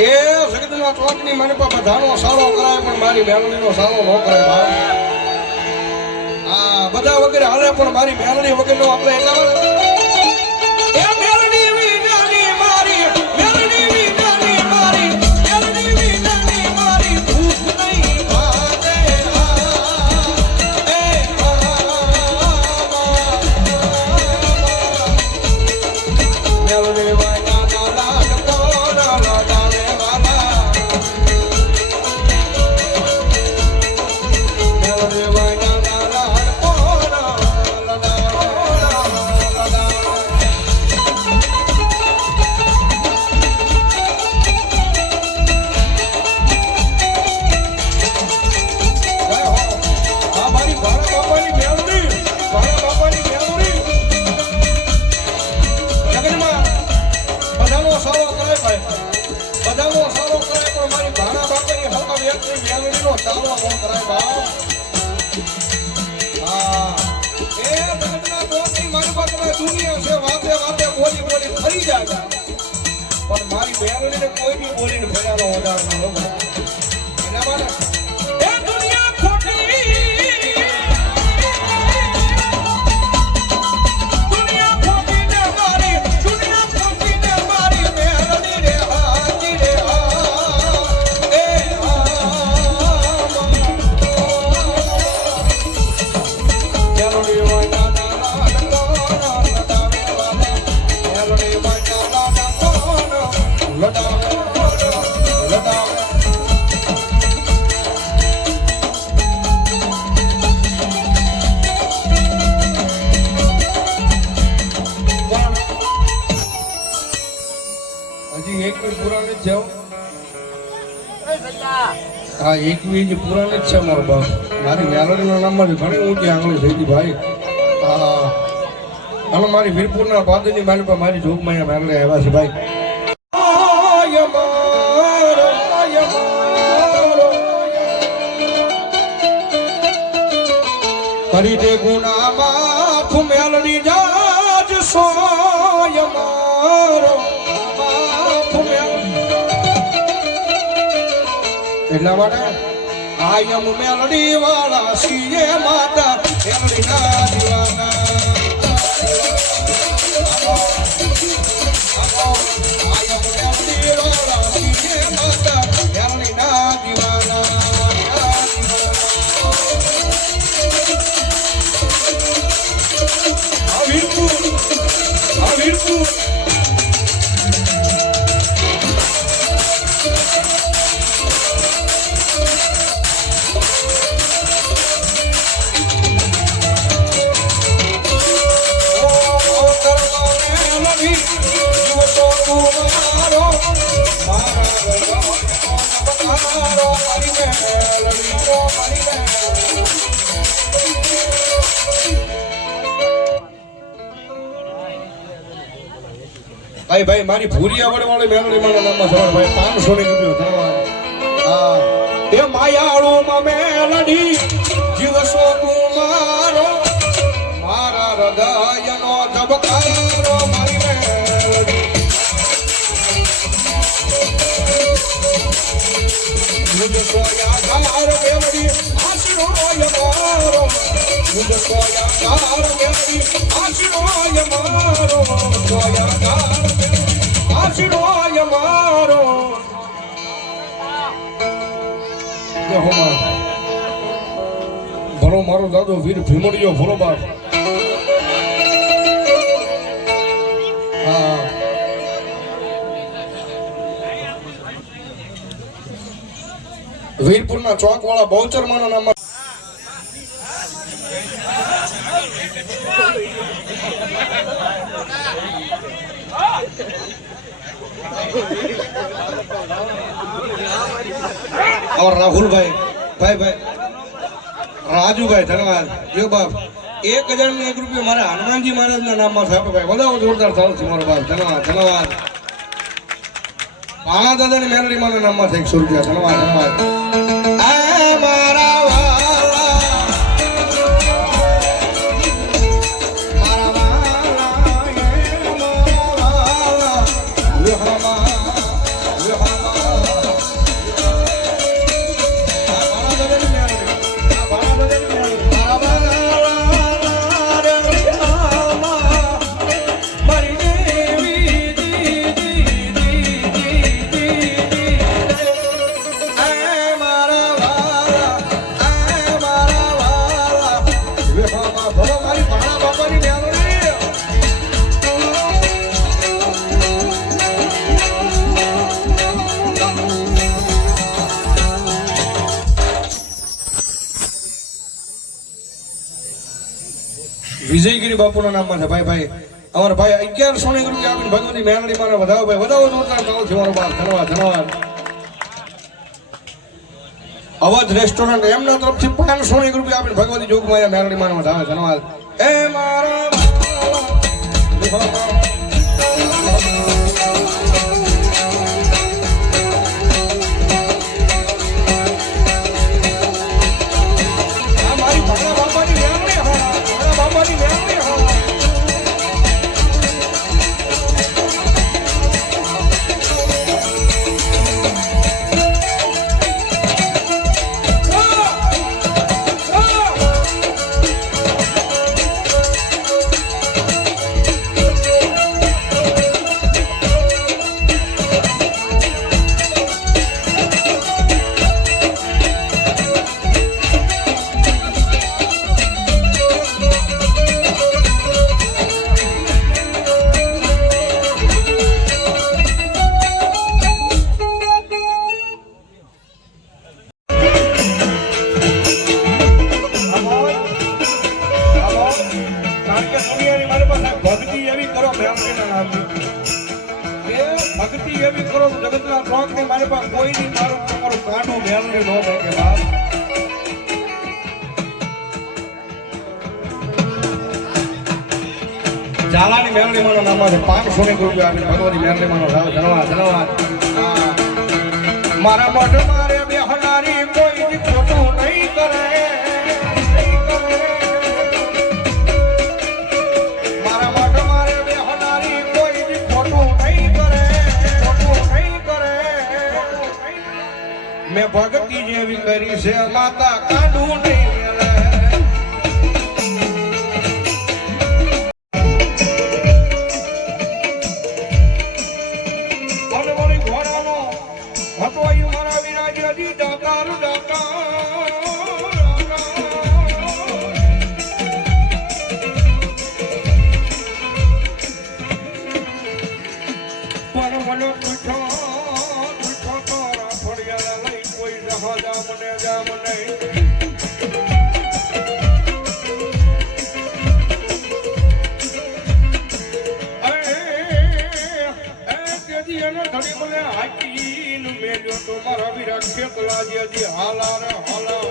એ જગતના ચોકની મને બધાનો સારો કરાય પણ મારી મેલડીનો સારો ન કરે ભાઈ. આ બધા વગેરે હાલે પણ મારી મેલડી વગેરેનો આપણે એટલા એ મેલડી વિનાની મારી મેલડી વિનાની મારી મેલડી વિનાની મારી ભૂખ નહીં ભાગે એ મેલડી વાના લાલા કોના લાલે વાલા મેલડી વાના દુનિયા છે વાતે વાતે બોલી બોલી ફરી જાય પણ મારી બેરણીને કોઈ બી બોલીને ફર્યાનો વધાર ન હોય એના માટે એ દુનિયા ખોટી દુનિયા ખોટી ને મારી બેરણી રે હાજી રે એ બેરણી હોય હજી એક પુરાણ જ જાઓ હા એકવી જ પુરાણ જ છે મારો બાપ મારી મેલડીના નામમાં ઘણી ઊંચી આંગળી થઈ હતી ભાઈ હા અને મારી વીરપુરના પાદરની મારી પર મારી જોગમાં મેલડી આવ્યા છે ભાઈ કરી દે ગુના માફ મેલડી જાજ સોય મારો એટલા માટે આયમ મેલડી વાળા સીએ માતા મેલડી ના દીવાના આયમ મેલડી વાળા સીએ માતા મેલડી ના દીવાના વીરપુર ભાઈ ભાઈ મારી ભૂરી આવડ વાળી મેલડી મારા નામમાં સવાર ભાઈ 500 ની રૂપિયો ધન્યવાદ હા એ માયાળો માં મેલડી જીવસો કુમારો મારા હૃદયનો ધબકારો મારી મેલડી મુझे सोया गार मेलડી આશરો યમારો મુझे सोया गार मेलડી આશરો યમારો સોયા ગાર આશરો યમારો જય હો માં ભરો મારો દાદો વીર ભીમડીયો ભરો બાપ હા વીરપુરના ચોક વાળા બહુચરમાના નામ और राहुलભાઈ ભાઈ ભાઈ રાજુભાઈ ધન્યવાદ જો બાપ 1000 ને 1 રૂપિયો મારા હનુમાનજી મહારાજના નામમાં છે ભાઈ વધાવો જોરદાર થાવ છે મારો બાપ ધન્યવાદ ધન્યવાદ પાણા દાદાની મેલડી માના નામમાં છે 100 રૂપિયા ધન્યવાદ ધન્યવાદ આ મારા વાલા મારા વાલા વિજયગીરી બાપુના નામમાં છે ભાઈ અમારા ભાઈ 1100 રૂપિયા આપીને ભગવતી મેલડી માને વધાવો ભાઈ વધાવો જોરદાર તાળીઓ છે મારો બાપ ધન્યવાદ અવધ રેસ્ટોરન્ટ એમના તરફથી 500 રૂપિયા આપીને ભગવતી જોગમાયા મેલડી માને વધાવે ધન્યવાદ એ મારા ભક્તિ એવી કરો જગતના ટ્રોક ની મારી પાસે કોઈ નહીં મારું તમારું કાંડું મેલડી નો કે બાપ ઝાલાની મેલડી માનો નામ છે 500 રૂપિયા આપીને ભગવતી મેલડી માનો ધન્યવાદ મારા મઢ મારે બેહનારી કોઈ ખોટું નહીં કરે મેં ભક્તિ જેવી કરી છે માતા કાઢું નહીં ઘોડાનો હતો મારા વિરાજી દાતા પણ મને પૂછો મારા વિરાટ ખેતલા જે હાલા રે હાલા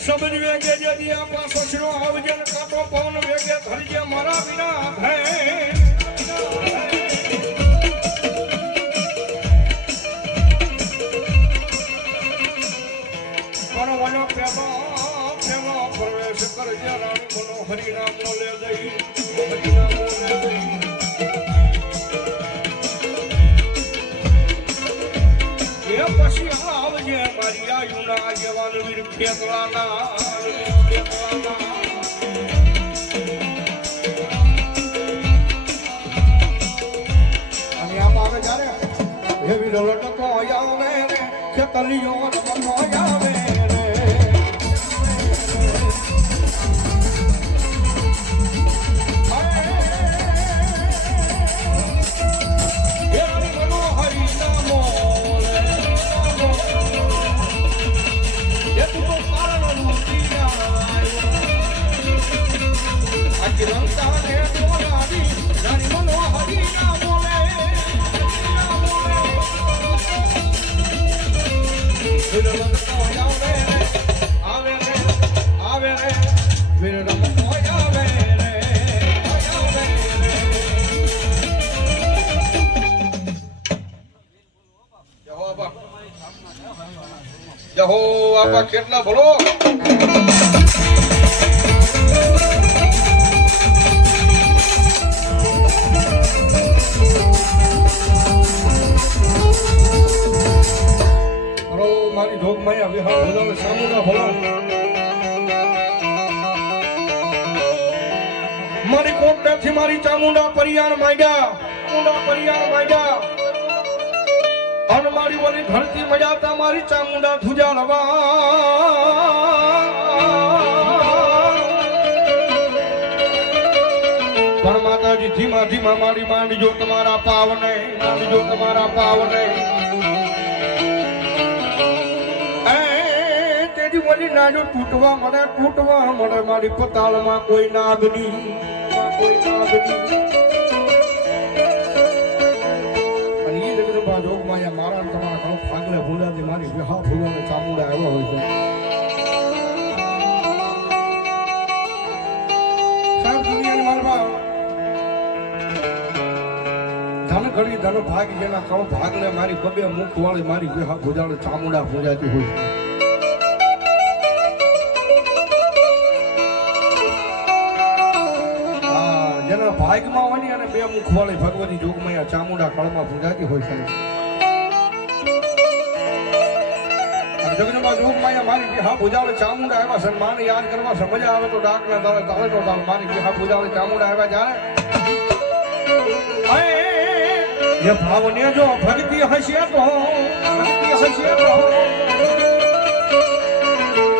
સબજ વેગે જદી આ પાછો શિરો આવજે કાતો પવન વેગે ધરજે મારા વિના હે પરવાનો પ્રેમો પ્રવેશ કરજે રાણી મનો હરિનામ નો લે દઈ હરિનામ નો લે દઈ એ પછી આવજે મારી આયુના આગેવાન વીર ખેતલાના અને આપ આવે જ્યારે એવી ડોલટ કો આવે રે ખેતલીઓ કો આવે જહો આપા કેટલા ભલો મારી જોગમાયા વિહાર ભલો સામુના ભલો મારી કોટથી મારી ચામુંડા પરિયાર માંગ્યા અન મારી ઓલી ધરતી મજાતા મારી ચામુંડા ધુજા લવા પણ માં મારી માંડજો તમારા પાવને માંડજો તમારા પાવને તેજી વળી નાજો તૂટવા મળે મારી પતાળમાં કોઈ નાગની કોઈ નાગની અને એ જગદંબા જોગમાં મારા તમારા ઘણો ફાગલે ભૂલાથી મારી વિહા ભૂલાને ચામુંડા આવ્યા હોય છે ધન ઘડી ધન ભાગ જેના કણો ભાગ લે મારી બબે મુખ વાળી મારી વિહા ભુજાળ ચામુંડા પૂજાતી હોય જેના ભાગમાં વની અને બે મુખ વાળી ભગવતી જોગમાં ચામુંડા કળમાં પૂજાતી હોય છે જગદંબા જોગમાં મારી વિહા ભુજાળ ચામુંડા આવ્યા છે માને યાદ કરવા છે મજા આવે તો ડાક ના તાળે તાળે તો તાળ મારી વિહા ભુજાળ ચામુંડા આવ્યા જ્યારે ये भावने जो भक्ति हसिया तो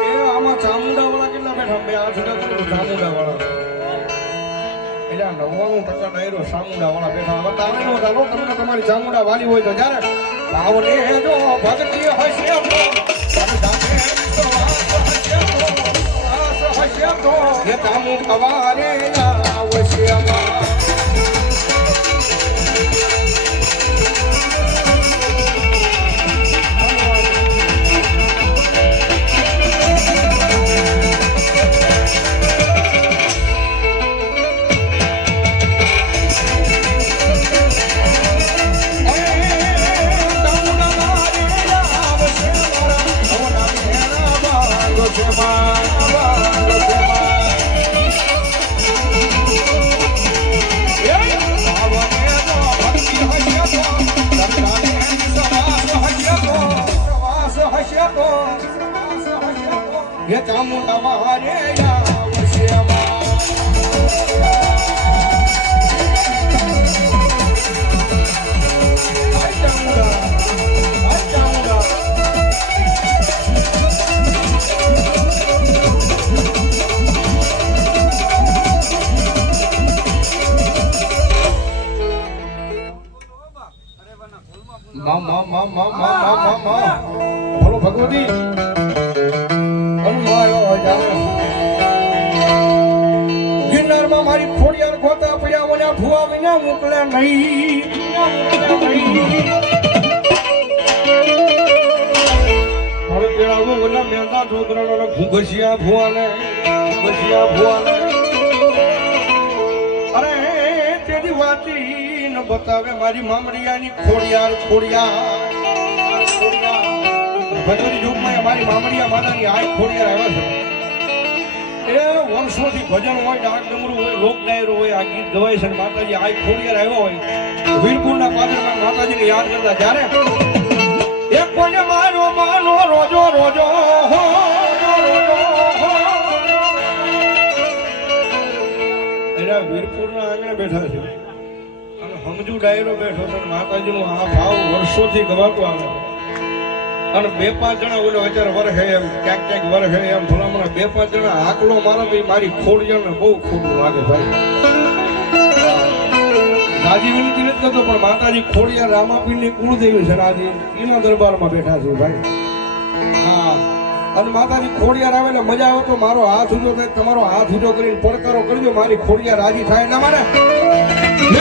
ये आमा चामुंडा वाला કેટલા બેઠા બે આ જુદા જુદા ચામુંડા વાળા એલા 99% ડાયરો ચામુંડા વાળા બેઠા હવે તારે નો ચાલો તમને તમારી ચામુંડા વાલી હોય તો જ્યારે ભાવને જો ભક્તિ હસિયા તો હસિયા તો ये ચામુંડા વારે આવશ્યમાં ये चामुंडा मारे आवश्यमा आई चामुंडा बोलो भगवती गिरनार में मारी खोड़ियार गोता पड़ा वना भुआ विना मोकला नहीं और तेरा वो वना मेंदा ढोकरा नो घुगसिया भुआ ने अरे तेरी वाती न बतावे मारी मामड़ियानी खोड़ियार ભગવતી યુગમાં અમારી મામડિયા માતાની આય ખોડિયાર આવ્યા છે એ વર્ષોથી ભજન હોય ડાક ડમરું હોય લોક ડાયરો હોય આ ગીત ગવાય છે માતાજી આય ખોડિયાર આવ્યા હોય વીરપુરના પાદરમાં માતાજીને યાદ કરતા જ્યારે એક કોને માનો રોજો એના વીરપુરના આંગણે બેઠા છે અને સમજુ ડાયરો બેઠો છે માતાજીનો આ ભાવ વર્ષોથી ગવાતો આવે અને બે પાંચ જણા ઓલો અત્યારે વરહે એમ ક્યાંક વરહે એમ ભલામણા બે પાંચ જણા આકલો મારો તો મારી ખોડિયાને બહુ ખોટું લાગે ભાઈ દાદી વિનંતી નથી કરતો પણ માતાજી ખોડિયા રામાપીરની કુળદેવી છે આજે એના દરબારમાં બેઠા છે ભાઈ હા અને માતાજી ખોડિયાર આવે એટલે મજા આવે તો મારો હાથ ઊંચો થાય તમારો હાથ ઊંચો કરીને પડકારો કરજો મારી ખોડિયા રાજી થાય એટલે મારે